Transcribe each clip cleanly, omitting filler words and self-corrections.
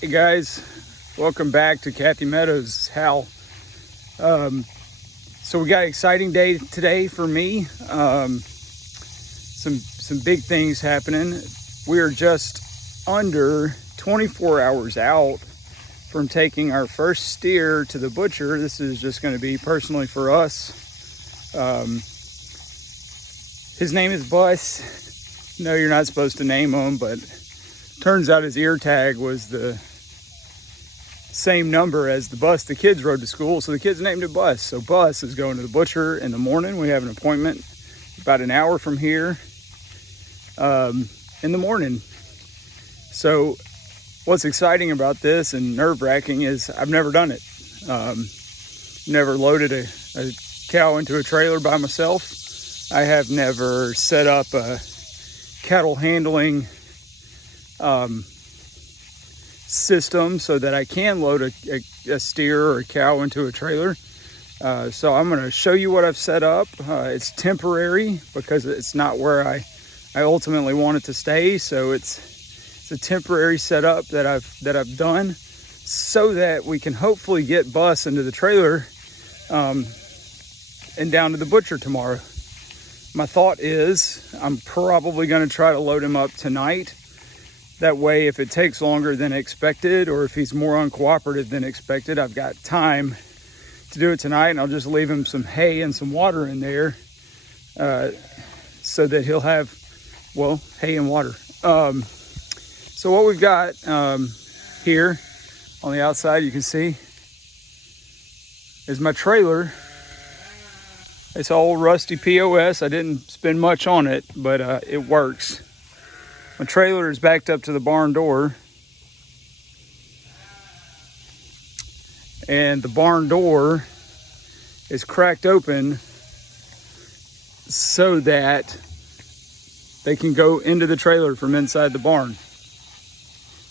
Hey guys, welcome back to Kathy Meadows. Hal. So we got an exciting day today for me. Some big things happening. We are just under 24 hours out from taking our first steer to the butcher. This is just going to be personally for us. His name is Bus. No, you're not supposed to name him, but turns out his ear tag was the same number as the bus the kids rode to school, so the kids named it Bus. So Bus is going to the butcher in the morning. We have an appointment about an hour from here in the morning. So what's exciting about this and nerve-wracking is I've never done it. Never loaded a cow into a trailer by myself. I have never set up a cattle handling system so that I can load a steer or a cow into a trailer. So I'm going to show you what I've set up. It's temporary because it's not where I ultimately want it to stay. So it's a temporary setup that I've done so that we can hopefully get Bus into the trailer and down to the butcher tomorrow. My thought is I'm probably going to try to load him up tonight. That way, if it takes longer than expected, or if he's more uncooperative than expected, I've got time to do it tonight, and I'll just leave him some hay and some water in there so that he'll have, well, hay and water. So what we've got here on the outside, you can see, is my trailer. It's all rusty POS. I didn't spend much on it, but it works. My trailer is backed up to the barn door, and the barn door is cracked open so that they can go into the trailer from inside the barn.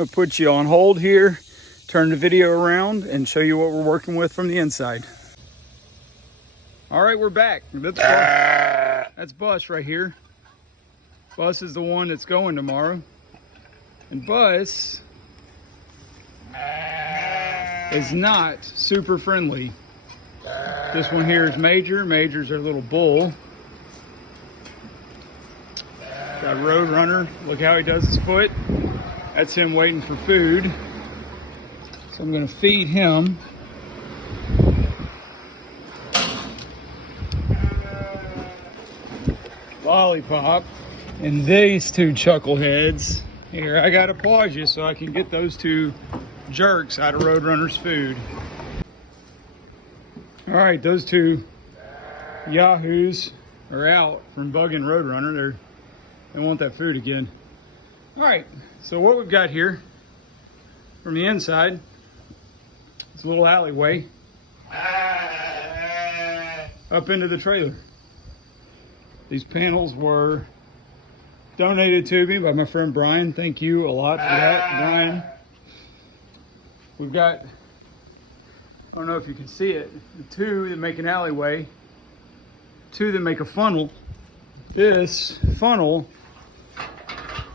I'll put you on hold here, turn the video around, and show you what we're working with from the inside. All right, we're back. That's Bus right here. Bus is the one that's going tomorrow. And Bus is not super friendly. This one here is Major. Major's our little bull. Got Roadrunner. Look how he does his foot. That's him waiting for food. So I'm going to feed him. Lollipop. And these two chuckleheads here, I gotta pause you so I can get those two jerks out of Roadrunner's food. All right, those two yahoos are out from bugging Roadrunner. They want that food again. All right, so what we've got here from the inside is a little alleyway up into the trailer. These panels were donated to me by my friend Brian. Thank you a lot for that, Brian. We've got, I don't know if you can see it, the two that make an alleyway, two that make a funnel. This funnel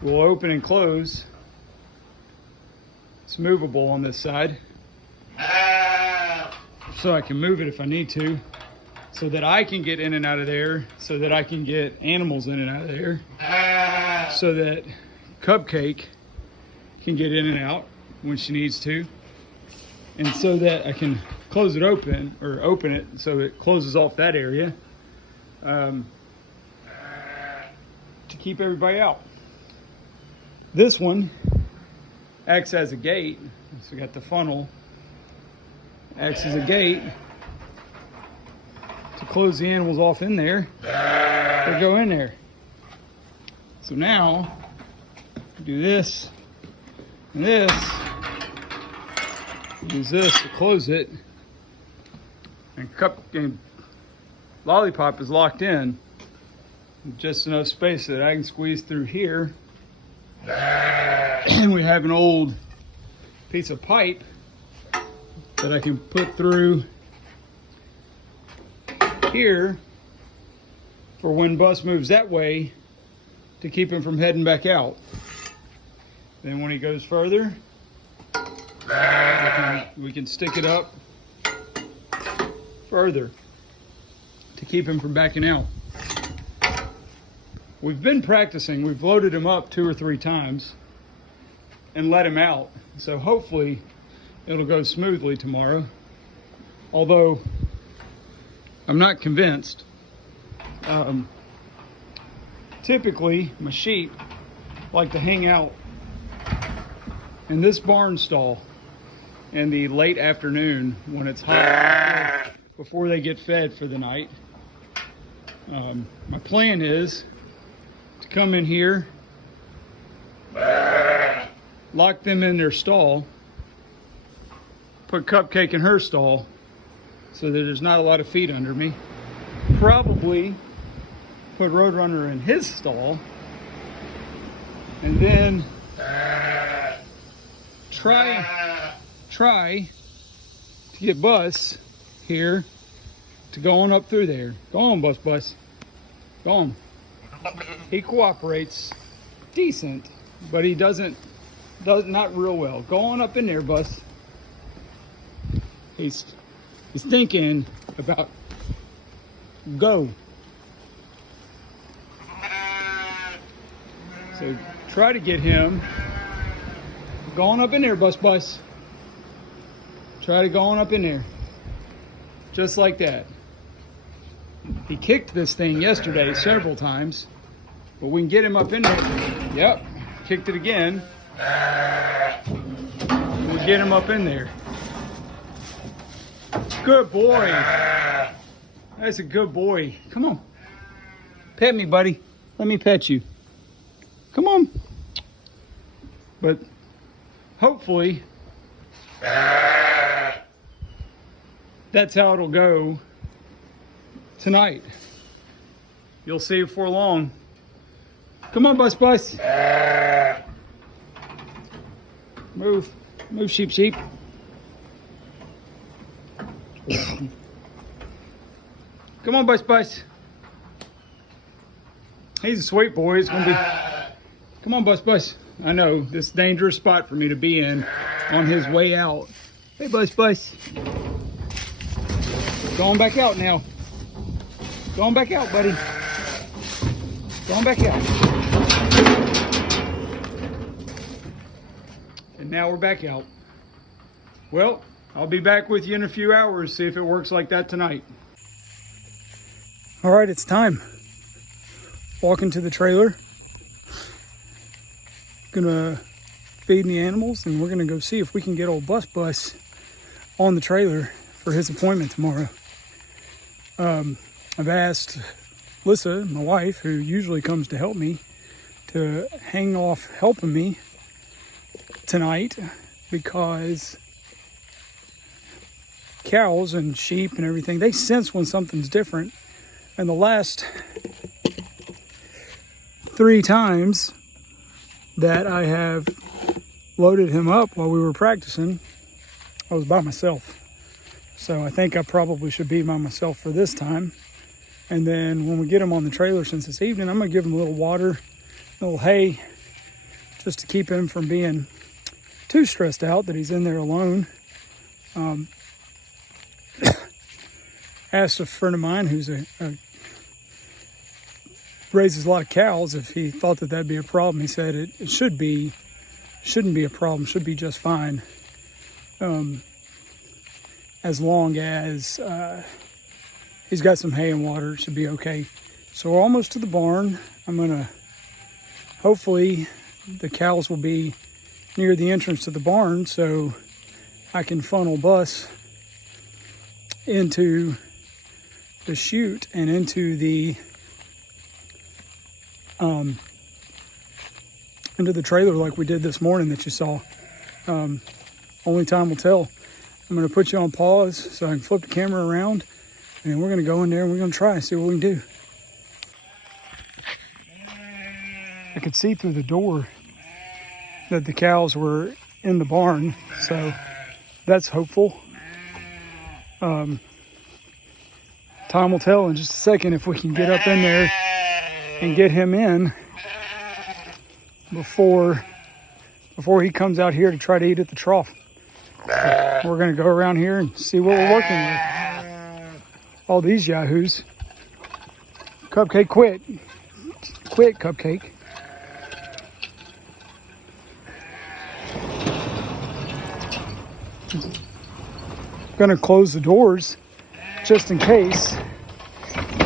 will open and close. It's movable on this side, so I can move it if I need to, so that I can get in and out of there, so that I can get animals in and out of there, so that Cupcake can get in and out when she needs to, and so that I can close it open, or open it so it closes off that area to keep everybody out. This one acts as a gate, so we got the funnel, acts as a gate to close the animals off in there. They go in there. So now, do this and this. Use this to close it. And Lollipop is locked in. Just enough space so that I can squeeze through here. And we have an old piece of pipe that I can put through here for when Bus moves that way to keep him from heading back out. Then when he goes further, We can stick it up further to keep him from backing out. We've been practicing. We've loaded him up 2 or 3 times and let him out. So hopefully it'll go smoothly tomorrow. Although I'm not convinced. Typically my sheep like to hang out in this barn stall in the late afternoon when it's hot before they get fed for the night. My plan is to come in here, lock them in their stall, put Cupcake in her stall so that there's not a lot of feed under me. Probably put Roadrunner in his stall, and then try to get Bus here to go on up through there. Go on, Bus. Go on. He cooperates decent, but he does not real well. Go on up in there, Bus. He's thinking about go. So try to get him going up in there, Bus. Try to go on up in there. Just like that. He kicked this thing yesterday several times, but we can get him up in there. Yep, kicked it again. We'll get him up in there. Good boy. That's a good boy. Come on. Pet me, buddy. Let me pet you. Come on. But hopefully that's how it'll go tonight. You'll see before long. Come on, Bus. Move, sheep. Come on, Bus. He's a sweet boy. It's gonna be. Come on, Bus. I know this is a dangerous spot for me to be in on his way out. Hey, Bus. Going back out now. Going back out, buddy. Going back out. And now we're back out. Well, I'll be back with you in a few hours, see if it works like that tonight. All right, it's time. Walking to the trailer. Gonna feed the animals, and we're gonna go see if we can get old Bus on the trailer for his appointment tomorrow. I've asked Lissa, my wife, who usually comes to help me, to hang off helping me tonight because cows and sheep and everything, they sense when something's different. And the last 3 times that I have loaded him up while we were practicing, I was by myself. So I think I probably should be by myself for this time. And then when we get him on the trailer, since it's evening, I'm gonna give him a little water, a little hay, just to keep him from being too stressed out that he's in there alone. Asked a friend of mine who's raises a lot of cows if he thought that that'd be a problem. He said it shouldn't be a problem, should be just fine. As long as he's got some hay and water, it should be okay. So we're almost to the barn. Hopefully the cows will be near the entrance to the barn so I can funnel Bus into the chute and into the trailer like we did this morning that you saw. Only time will tell. I'm going to put you on pause so I can flip the camera around, and we're going to go in there and we're going to try and see what we can do. I could see through the door that the cows were in the barn, so that's hopeful. Time will tell in just a second if we can get up in there and get him in before he comes out here to try to eat at the trough. We're going to go around here and see what we're working with. All these yahoos. Cupcake, quit. Quit, Cupcake. Going to close the doors just in case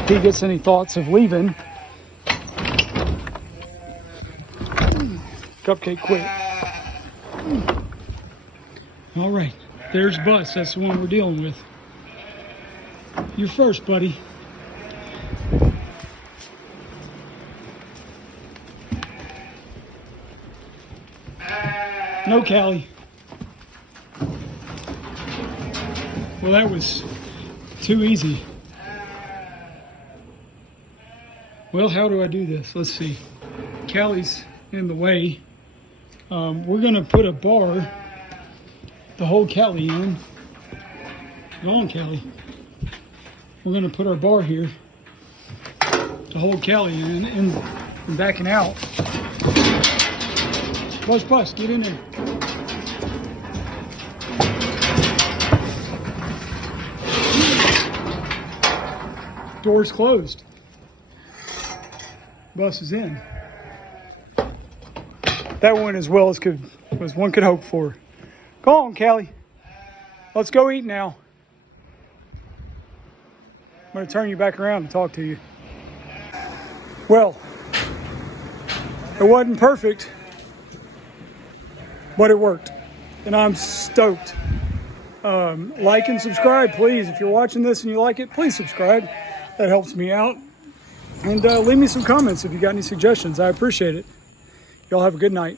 he gets any thoughts of leaving. Cupcake, quit. All right, there's Bus. That's the one we're dealing with. You're first, buddy. No, Callie. Well, that was too easy. Well, how do I do this? Let's see. Callie's in the way. We're going to put a bar to hold Callie in. Go on, Callie. We're going to put our bar here to hold Callie in and backing out. Bus, get in there. Door's closed. Bus is in. That went as well as one could hope for. Go on, Callie. Let's go eat now. I'm going to turn you back around and talk to you. Well, it wasn't perfect, but it worked. And I'm stoked. Like and subscribe, please. If you're watching this and you like it, please subscribe. That helps me out. And leave me some comments if you got any suggestions. I appreciate it. Y'all have a good night.